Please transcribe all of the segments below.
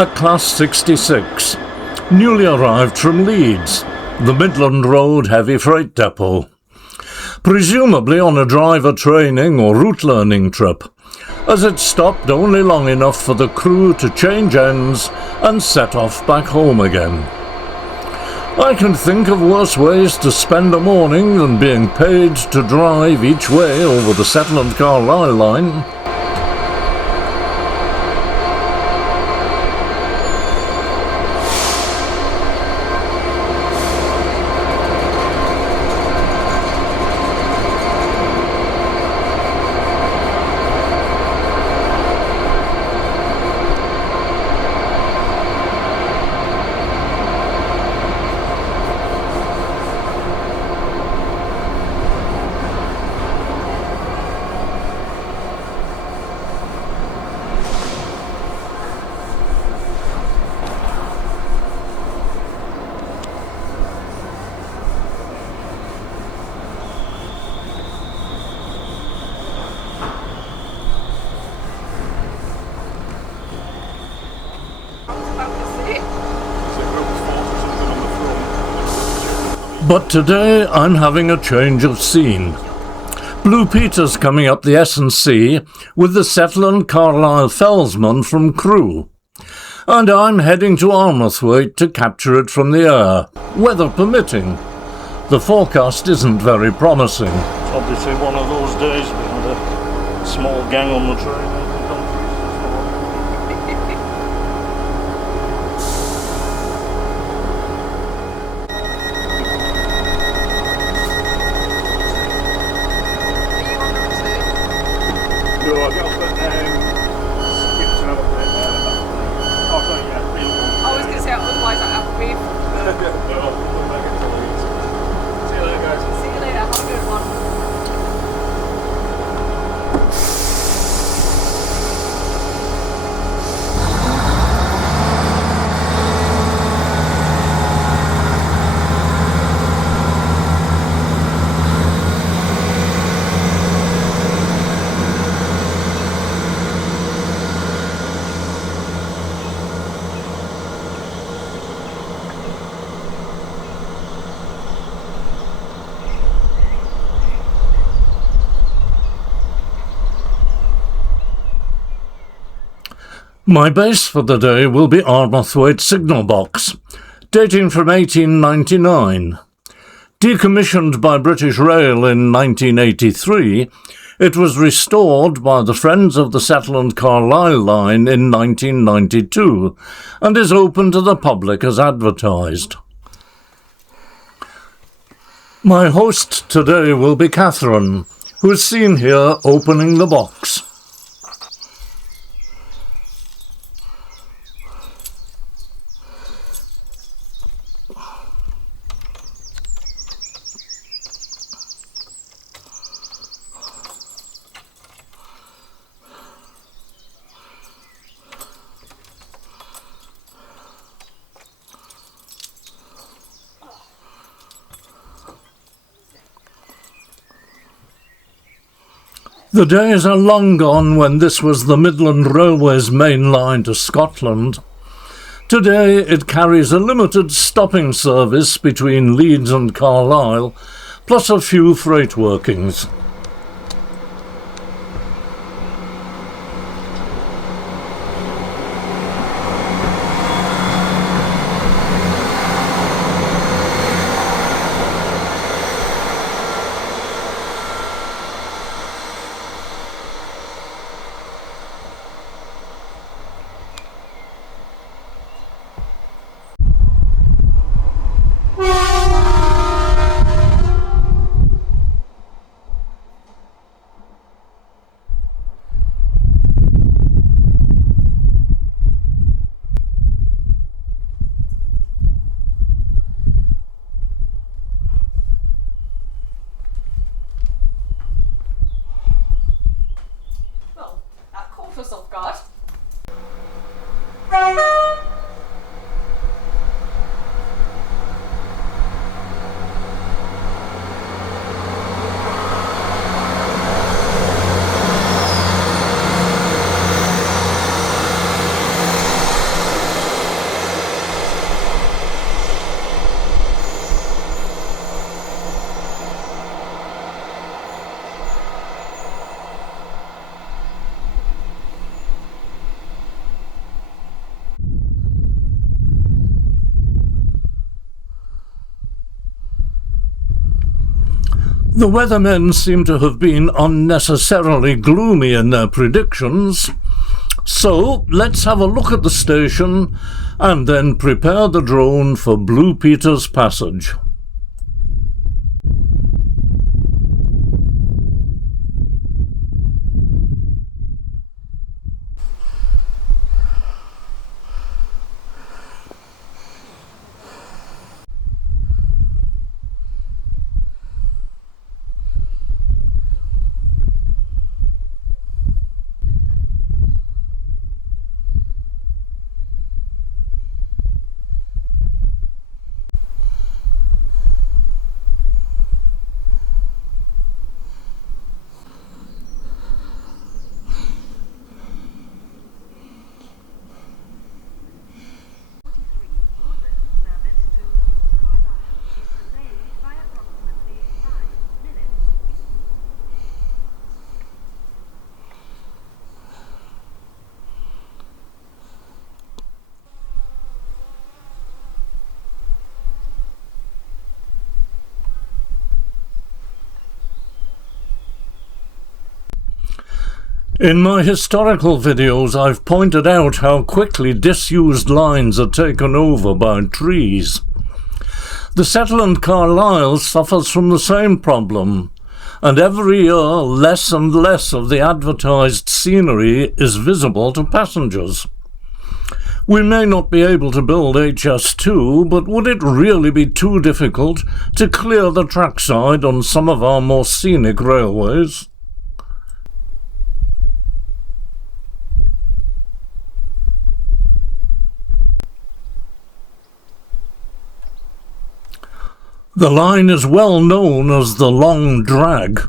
At Class 66, newly arrived from Leeds, the Midland Road Heavy Freight Depot. Presumably on a driver training or route learning trip, as it stopped only long enough for the crew to change ends and set off back home again. I can think of worse ways to spend a morning than being paid to drive each way over the Citadel and Carlisle line. But today I'm having a change of scene. Blue Peter's coming up the S&C with the Citadel and Carlisle Fellsman from Crewe. And I'm heading to Armathwaite to capture it from the air, weather permitting. The forecast isn't very promising. It's obviously one of those days. We had a small gang on the train. My base for the day will be Armathwaite Signal Box, dating from 1899. Decommissioned by British Rail in 1983, it was restored by the Friends of the Citadel and Carlisle line in 1992 and is open to the public as advertised. My host today will be Catherine, who is seen here opening the box. The days are long gone when this was the Midland Railway's main line to Scotland. Today it carries a limited stopping service between Leeds and Carlisle, plus a few freight workings. The weathermen seem to have been unnecessarily gloomy in their predictions, so let's have a look at the station and then prepare the drone for Blue Peter's passage. In my historical videos, I've pointed out how quickly disused lines are taken over by trees. The settlement Carlisle suffers from the same problem, and every year less and less of the advertised scenery is visible to passengers. We may not be able to build HS2, but would it really be too difficult to clear the trackside on some of our more scenic railways? The line is well known as the Long Drag.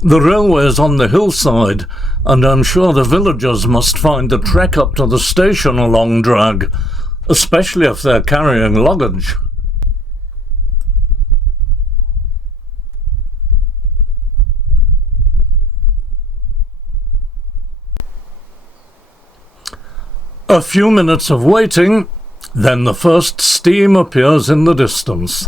The railway is on the hillside, and I'm sure the villagers must find the trek up to the station a long drag, especially if they're carrying luggage. A few minutes of waiting, then the first steam appears in the distance.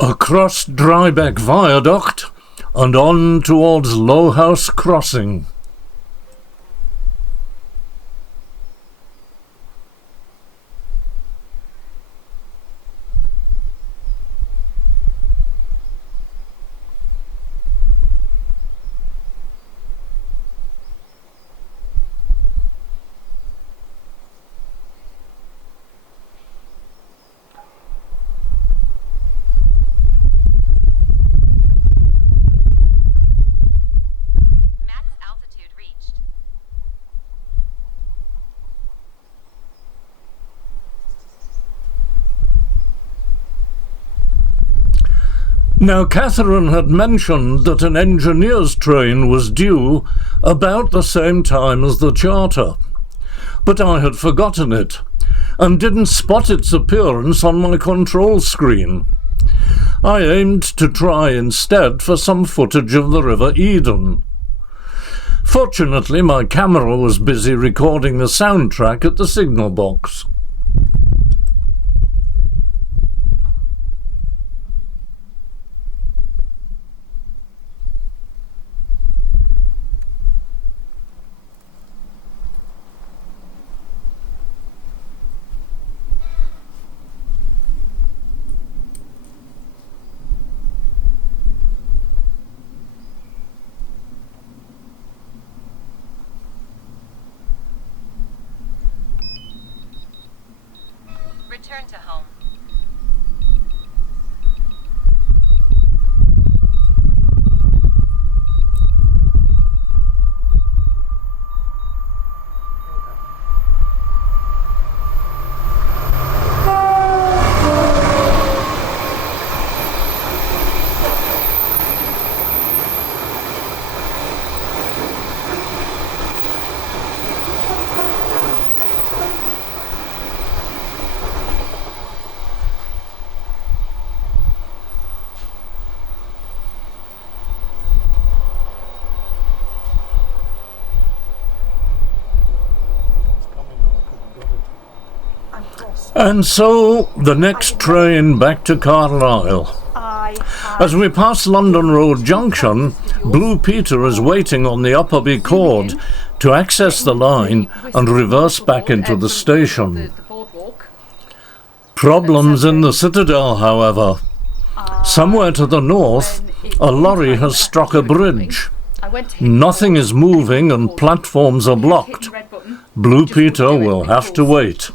Across Drybeck Viaduct and on towards Lowhouse Crossing. Now, Catherine had mentioned that an engineer's train was due about the same time as the charter, but I had forgotten it and didn't spot its appearance on my control screen. I aimed to try instead for some footage of the River Eden. Fortunately, my camera was busy recording the soundtrack at the signal box. Return to home. And so, the next train back to Carlisle. As we pass London Road Junction, Blue Peter is waiting on the Upperby cord to access the line and reverse back into the station. Problems in the Citadel, however. Somewhere to the north, a lorry has struck a bridge. Nothing is moving and platforms are blocked. Blue Peter will have to wait.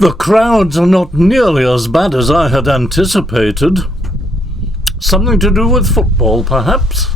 The crowds are not nearly as bad as I had anticipated. Something to do with football, perhaps?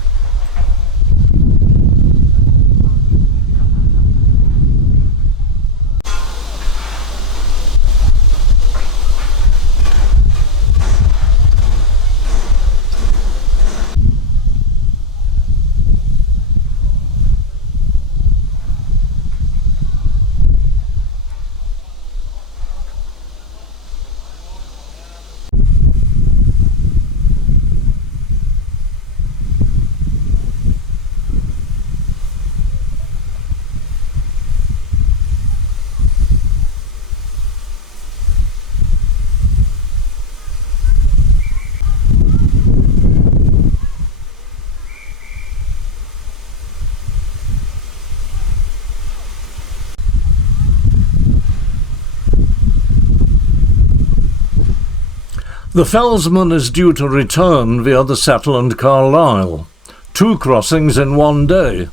The Fellsman is due to return via the Settle and Carlisle, 2 crossings in one day,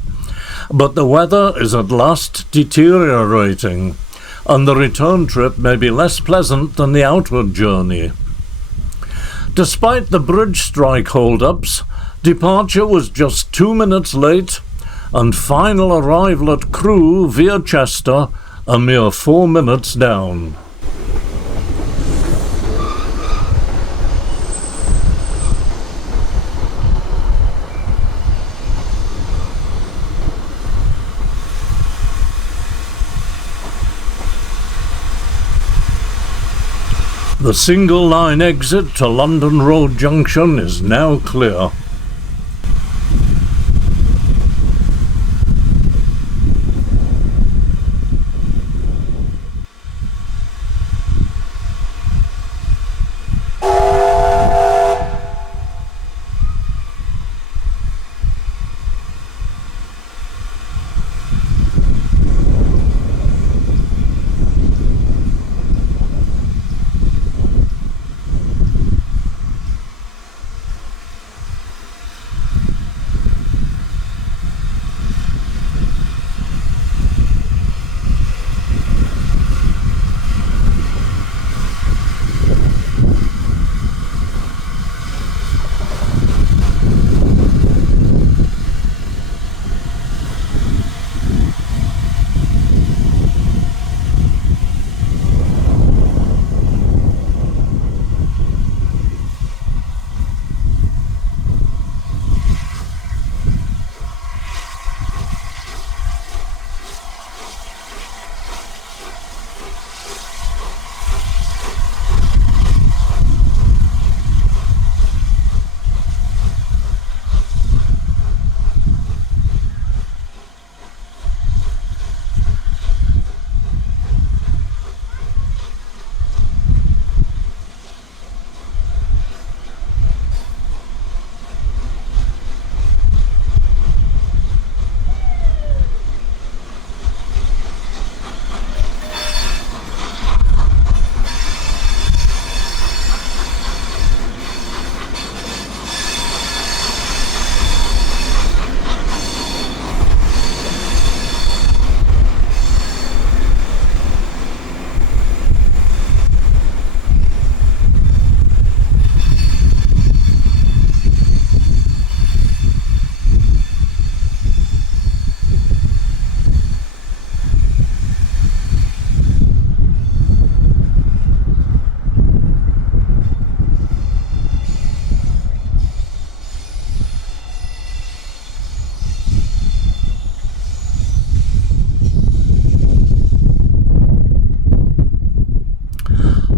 but the weather is at last deteriorating, and the return trip may be less pleasant than the outward journey. Despite the bridge strike hold-ups, departure was just 2 minutes late, and final arrival at Crewe via Chester a mere 4 minutes down. The single-line exit to London Road Junction is now clear.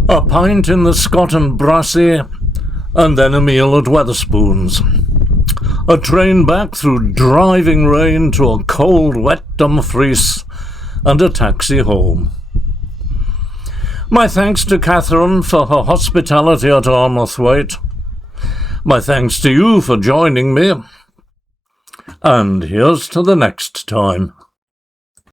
A pint in the Scott and Brassey, and then a meal at Wetherspoons. A train back through driving rain to a cold, wet Dumfries, and a taxi home. My thanks to Catherine for her hospitality at Armathwaite. My thanks to you for joining me. And here's to the next time.